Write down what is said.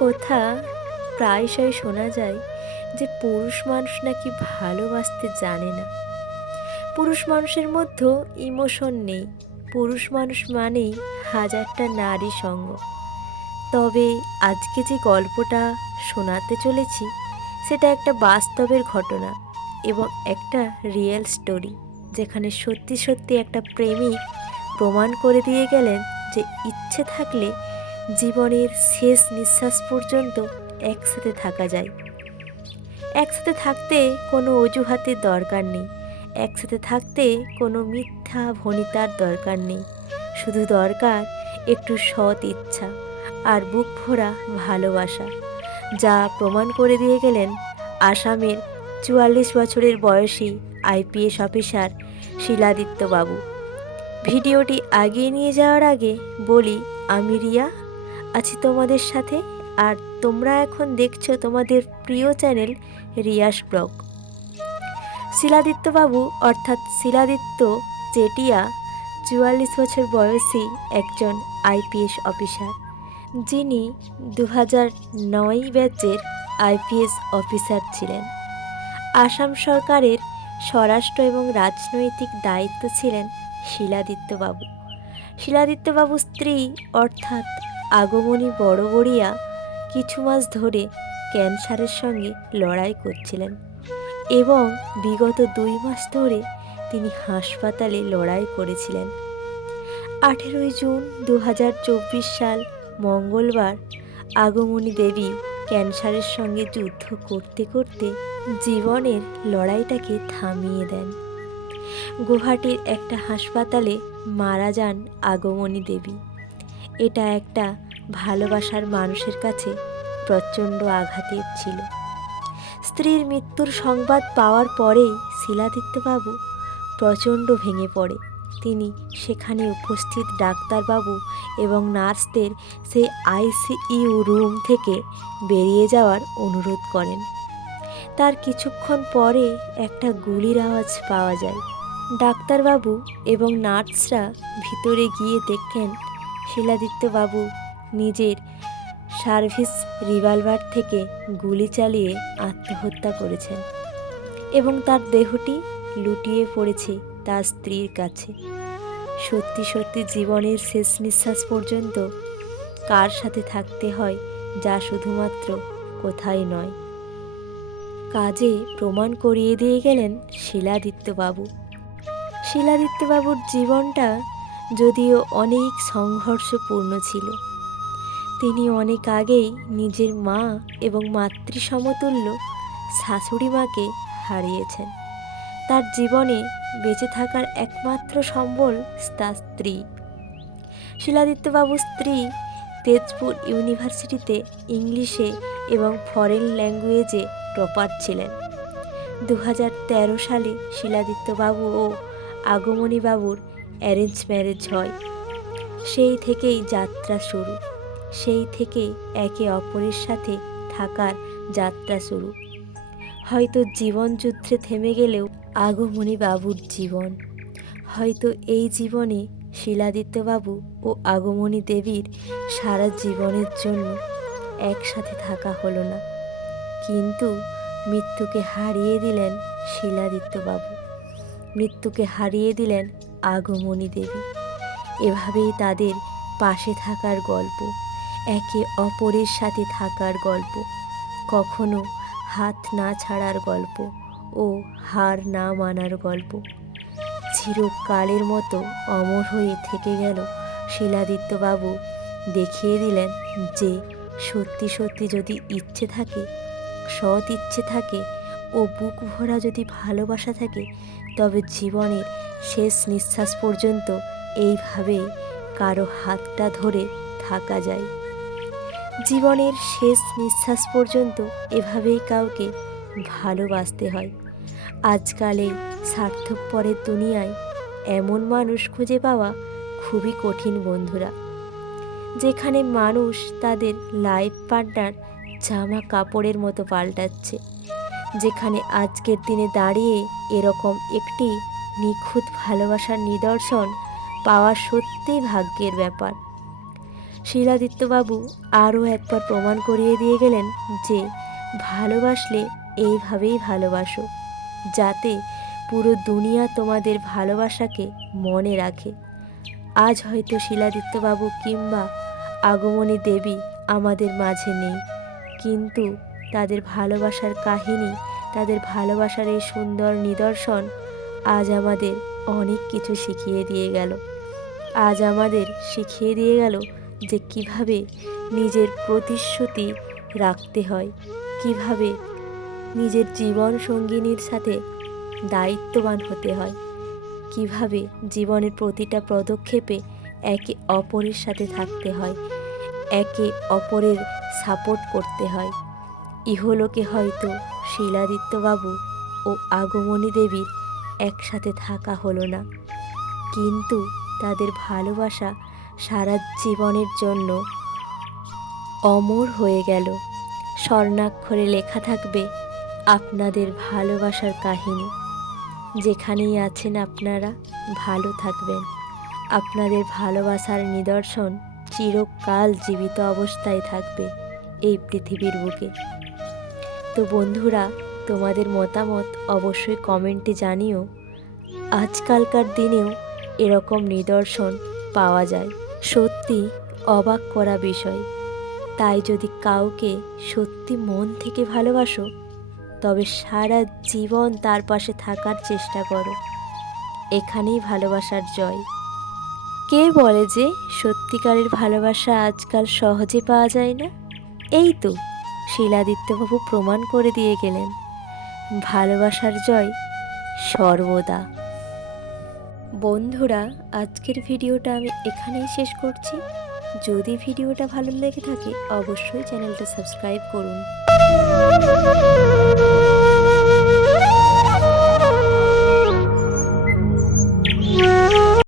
কথা প্রায়শই শোনা যায় যে পুরুষ মানুষ নাকি ভালোবাসতে জানে না। পুরুষ মানুষের মধ্যেও ইমোশন নেই। পুরুষ মানুষ মানেই হাজারটা নারী সঙ্গ। তবে আজকে যে গল্পটা শোনাতে চলেছি, সেটা একটা বাস্তবের ঘটনা এবং একটা রিয়েল স্টোরি যেখানে সত্যি সত্যি একটা প্রেমিক প্রমাণ করে দিয়ে গেলেন যে ইচ্ছে থাকলে জীবনের শেষ নিঃশ্বাস পর্যন্ত একসাথে থাকা যায়। একসাথে থাকতে কোনো অজুহাতের দরকার নেই। একসাথে থাকতে কোনো মিথ্যা ভনিতার দরকার নেই। শুধু দরকার একটু সৎ ইচ্ছা আর বুক ভরা ভালোবাসা। যা প্রমাণ করে দিয়ে গেলেন আসামের চুয়াল্লিশ বছরের বয়সী আইপিএস অফিসার শিলাদিত্য বাবু। ভিডিওটি আগিয়ে নিয়ে যাওয়ার আগে বলি, আমি রিয়া আছি তোমাদের সাথে। আর তোমরা এখন দেখছ তোমাদের প্রিয় চ্যানেল রিয়াস ব্লগ। শিলাদিত্যবাবু, অর্থাৎ শিলাদিত্য চেটিয়া, চুয়াল্লিশ বছর বয়সী একজন আইপিএস অফিসার। যিনি দু হাজার নয় ব্যাচের আইপিএস অফিসার ছিলেন। আসাম সরকারের স্বরাষ্ট্র এবং রাজনৈতিক দায়িত্ব ছিলেন শিলাদিত্যবাবু। শিলাদিত্যবাবুর স্ত্রী, অর্থাৎ আগমনী বড়বড়িয়া কিছু মাস ধরে ক্যান্সারের সঙ্গে লড়াই করছিলেন এবং বিগত দুই মাস ধরে তিনি হাসপাতালে লড়াই করেছিলেন। আঠেরোই জুন দু হাজার চব্বিশ সাল মঙ্গলবার আগমনী দেবী ক্যান্সারের সঙ্গে যুদ্ধ করতে করতে জীবনের লড়াইটাকে থামিয়ে দেন। গুয়াহাটির একটা হাসপাতালে মারা যান আগমনী দেবী। এটা একটা ভালোবাসার মানুষের কাছে প্রচণ্ড আঘাতের ছিল। স্ত্রীর মৃত্যুর সংবাদ পাওয়ার পরেই শিলাদিত্যবাবু প্রচণ্ড ভেঙে পড়ে। তিনি সেখানে উপস্থিত ডাক্তারবাবু এবং নার্সদের সেই আইসিইউ রুম থেকে বেরিয়ে যাওয়ার অনুরোধ করেন। তার কিছুক্ষণ পরে একটা গুলির আওয়াজ পাওয়া যায়। ডাক্তারবাবু এবং নার্সরা ভিতরে গিয়ে দেখেন শিলাদিত্যবাবু নিজের সার্ভিস রিভলভার থেকে গুলি চালিয়ে আত্মহত্যা করেছেন এবং তার দেহটি লুটিয়ে পড়েছে তার স্ত্রীর কাছে। সত্যি সত্যি জীবনের শেষ নিঃশ্বাস পর্যন্ত কার সাথে থাকতে হয় যা শুধুমাত্র কোথায় নয়। কাজে প্রমাণ করিয়ে দিয়ে গেলেন শিলাদিত্যবাবু। শিলাদিত্যবাবুর জীবনটা যদিও অনেক সংঘর্ষপূর্ণ ছিল। তিনি অনেক আগেই নিজের মা এবং মাতৃ সমতুল্য শাশুড়ি মাকে হারিয়েছেন। তার জীবনে বেঁচে থাকার একমাত্র সম্বল তার স্ত্রী। শিলাদিত্যবাবুর স্ত্রী তেজপুর ইউনিভার্সিটিতে ইংলিশে এবং ফরেন ল্যাঙ্গুয়েজে টপার ছিলেন। দু হাজার তেরো সালে শিলাদিত্যবাবু ও আগমনীবাবুর অ্যারেঞ্জ ম্যারেজ হয়। সেই থেকেই যাত্রা শুরু। সেই থেকেই একে অপরের সাথে থাকার যাত্রা শুরু। হয়তো জীবন যুদ্ধে থেমে গেলেও আগমনী বাবুর জীবন। হয়তো এই জীবনে শিলাদিত্যবাবু ও আগমনী দেবীর সারা জীবনের জন্য একসাথে থাকা হলো না। কিন্তু মৃত্যুকে হারিয়ে দিলেন শিলাদিত্যবাবু। মৃত্যুকে হারিয়ে দিলেন আগমনী দেবী। এভাবেই তাদের পাশে থাকার গল্প, একে অপরের সাথে থাকার গল্প, কখনো হাত না ছাড়ার গল্প ও হার না মানার গল্প। চিরকালের মতো অমর হয়ে থেকে গেল শিলাদিত্যবাবু, দেখিয়ে দিলেন যে সত্যি সত্যি যদি ইচ্ছে থাকে, সৎ ইচ্ছে থাকে ও বুক ভরা যদি ভালোবাসা থাকে, তবে জীবনের শেষ নিঃশ্বাস পর্যন্ত এইভাবে কারও হাতটা ধরে থাকা যায়। জীবনের শেষ নিঃশ্বাস পর্যন্ত এভাবেই কাউকে ভালোবাসতে হয়। আজকাল এই স্বার্থপরের দুনিয়ায় এমন মানুষ খুঁজে পাওয়া খুবই কঠিন বন্ধুরা, যেখানে মানুষ তাদের লাইফ পার্টনার জামা কাপড়ের মতো পাল্টাচ্ছে। যেখানে আজকের দিনে দাঁড়িয়ে এরকম একটি নিখুঁত ভালোবাসার নিদর্শন পাওয়া সত্যিই ভাগ্যের ব্যাপার। শিলাদিত্যবাবু আরও একবার প্রমাণ করিয়ে দিয়ে গেলেন যে, ভালোবাসলে এইভাবেই ভালোবাসো, যাতে পুরো দুনিয়া তোমাদের ভালোবাসাকে মনে রাখে। আজ হয়তো শিলাদিত্যবাবু কিংবা আগমনী দেবী আমাদের মাঝে নেই, কিন্তু তাদের ভালোবাসার কাহিনী, তাদের ভালোবাসার এই সুন্দর নিদর্শন আজ আমাদের অনেক কিছু শিখিয়ে দিয়ে গেল। আজ আমাদের শিখিয়ে দিয়ে গেল যে কীভাবে নিজের প্রতিশ্রুতি রাখতে হয়, কীভাবে নিজের জীবন সঙ্গিনীর সাথে দায়িত্ববান হতে হয়, কীভাবে জীবনের প্রতিটা পদক্ষেপে একে অপরের সাথে থাকতে হয়, একে অপরের সাপোর্ট করতে হয়। ইহলোকে হয়তো শিলাদিত্যবাবু ও আগমনী দেবীর একসাথে থাকা হলো না। কিন্তু তাদের ভালোবাসা সারা জীবনের জন্য অমর হয়ে গেল। স্বর্ণাক্ষরে লেখা থাকবে, আপনাদের ভালোবাসার কাহিনী। যেখানেই আছেন আপনারা, ভালো থাকবেন। আপনাদের ভালোবাসার নিদর্শন চিরকাল জীবিত অবস্থায় থাকবে এই পৃথিবীর বুকে। তো বন্ধুরা, তোমাদের মতামত অবশ্যই কমেন্টে জানিও। আজকালকার দিনেও এরকম নিদর্শন পাওয়া যায়। সত্যি অবাক করা বিষয়। তাই যদি কাউকে সত্যি মন থেকে ভালোবাসো, তবে সারা জীবন তার পাশে থাকার চেষ্টা করো। এখানেই ভালোবাসার জয়। কে বলে যে সত্যিকারের ভালোবাসা আজকাল সহজে পাওয়া যায় না? এই তো। শিলাদিত্যবাবু প্রমাণ করে দিয়ে গেলেন। ভালোবাসার জয় সর্বদা। বন্ধুরা, আজকের ভিডিওটা আমি এখানেই শেষ করছি। যদি ভিডিওটা ভালো লেগে থাকে, অবশ্যই চ্যানেলটা সাবস্ক্রাইব করুন।